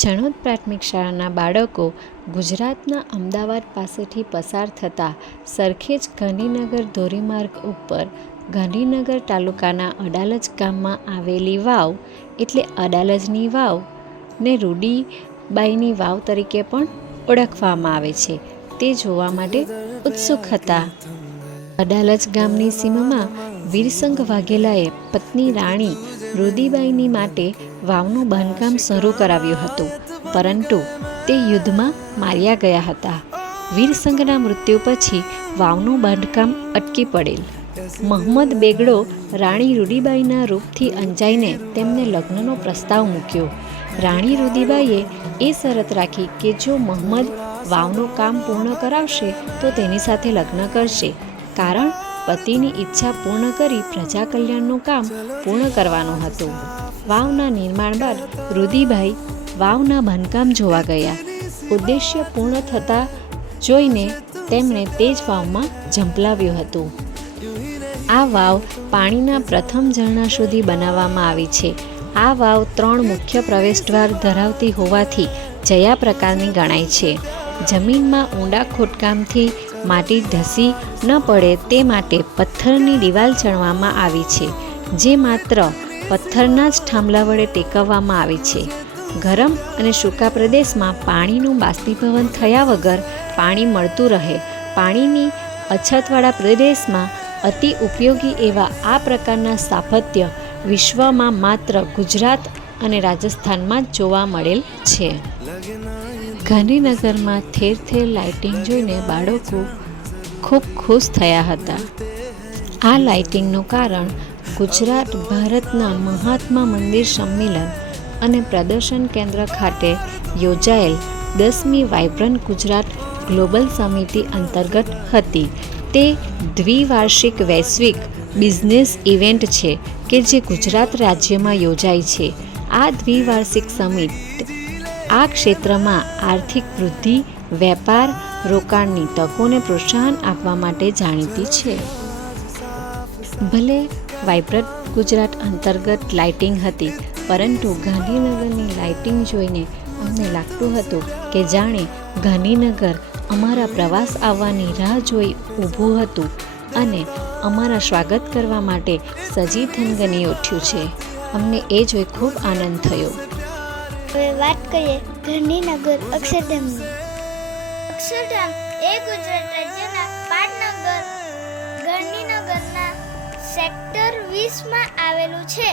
ચણોદ પ્રાથમિક શાળાના બાળકો ગુજરાતના અમદાવાદ પાસેથી પસાર થતા સરખેજ ગાંધીનગર ધોરીમાર્ગ ઉપર ગાંધીનગર તાલુકાના અડાલજ ગામમાં આવેલી વાવ એટલે અડાલજની વાવ ને રૂડીબાઈની વાવ તરીકે પણ ઓળખવામાં આવે છે. તે જોવા માટે ઉત્સુક હતા. અડાલજ ગામની સીમમાં વીરસંઘ વાઘેલાએ પત્ની રાણી રુદીબાઈની માટે વાવનું બાંધકામ શરૂ કરાવ્યું હતું, પરંતુ તે યુદ્ધમાં માર્યા ગયા હતા. વીરસંઘના મૃત્યુ પછી વાવનું બાંધકામ અટકી પડેલ. મહંમદ બેગડો રાણી રૂડીબાઈના રૂપથી અંજાઈને તેમને લગ્નનો પ્રસ્તાવ મૂક્યો. રાણી રૂદીબાઈએ એ શરત રાખી કે જો મહંમદ વાવનું કામ પૂર્ણ કરાવશે, તો તેની સાથે લગ્ન કરશે. કારણ પતિની ઈચ્છા પૂર્ણ કરી પ્રજા કલ્યાણનું કામ પૂર્ણ કરવાનું હતું. વાવના નિર્માણ બાદ રુદીભાઈ વાવના બાંધકામ જોવા ગયા. ઉદ્દેશ્ય પૂર્ણ થતાં જોઈને તેમણે તે જ વાવમાં ઝંપલાવ્યું હતું. આ વાવ પાણીના પ્રથમ ઝરણા સુધી બનાવવામાં આવી છે. આ વાવ ત્રણ મુખ્ય પ્રવેશદ્વાર ધરાવતી હોવાથી જયા પ્રકારની ગણાય છે. જમીનમાં ઊંડા ખોદકામથી માટી ધસી ન પડે તે માટે પથ્થરની દિવાલ ચણવામાં આવી છે, જે માત્ર પથ્થરના જ થાંભલા વડે ટેકવવામાં આવી છે. ગરમ અને સૂકા પ્રદેશમાં પાણીનું બાષ્પીભવન થયા વગર પાણી મળતું રહે. પાણીની અછતવાળા પ્રદેશમાં અતિ ઉપયોગી એવા આ પ્રકારના સ્થાપત્ય વિશ્વમાં માત્ર ગુજરાત અને રાજસ્થાનમાં જોવા મળેલ છે. ગાંધીનગરમાં ઠેર ઠેર લાઇટિંગ જોઈને બાળકો ખૂબ ખુશ થયા હતા. આ લાઇટિંગનું કારણ ગુજરાત ભારતના મહાત્મા મંદિર સંમેલન અને પ્રદર્શન કેન્દ્ર ખાતે યોજાયેલ દસમી વાઇબ્રન્ટ ગુજરાત ગ્લોબલ સમિતિ અંતર્ગત હતી. તે દ્વિવાર્ષિક વૈશ્વિક બિઝનેસ ઇવેન્ટ છે કે જે ગુજરાત રાજ્યમાં યોજાય છે. આ દ્વિવાર્ષિક સમિટ આ ક્ષેત્રમાં આર્થિક વૃદ્ધિ, વેપાર, રોકાણની તકોને પ્રોત્સાહન આપવા માટે જાણીતી છે. ભલે વાઇબ્રન્ટ ગુજરાત અંતર્ગત લાઇટિંગ હતી, પરંતુ ગાંધીનગરની લાઇટિંગ જોઈને અમને લાગતું હતું કે જાણે ગાંધીનગર અમારા પ્રવાસ આવવાની રાહ જોઈ ઊભું હતું અને અમારા સ્વાગત કરવા માટે સજી થનગની ઉઠ્યું છે. અમને એ જોઈ ખૂબ આનંદ થયો. હવે વાત કરીએ ગાંધીનગર અક્ષરધામની. અક્ષરધામ એ ગુજરાત રાજ્યના પાટનગર, ગાંધીનગરના સેક્ટર વીસમાં આવેલું છે.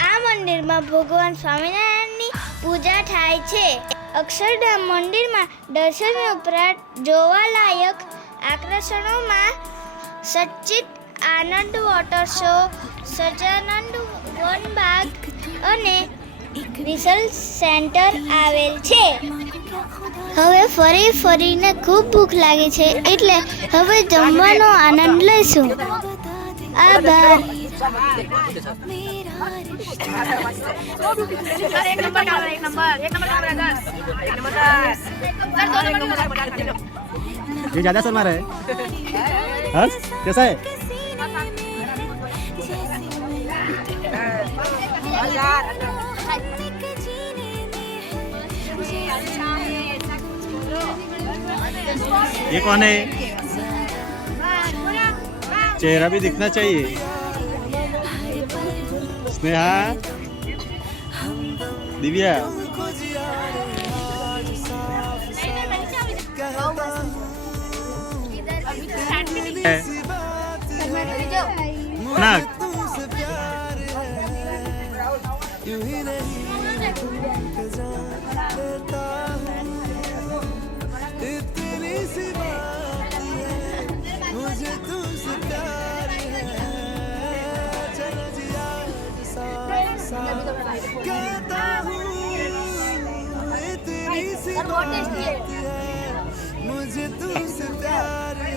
આ મંદિરમાં ભગવાન સ્વામિનારાયણની પૂજા થાય છે. અક્ષરધામ મંદિરમાં દર્શન ઉપરાંત જોવાલાયક આકર્ષણોમાં સચ્ચિત આનંદ વોટર શો સજાનંદ વનબાગ અને વિસલ સેન્ટર આવેલ છે હવે ફરી ફરીને ખૂબ ભૂખ લાગે છે એટલે હવે જમવાનો આનંદ લઈશું આભાર एक नंबर डालो एक नंबर एक नंबर डालो दस नंबर दस सर दो नंबर डालो ये ज्यादा शर्मा रहे हर्ष कैसा है ये कौन है? चेहरा भी दिखना चाहिए। स्नेहा? दिव्या? है। सर बहुत टेस्टी है मुझे तुमसे प्यार है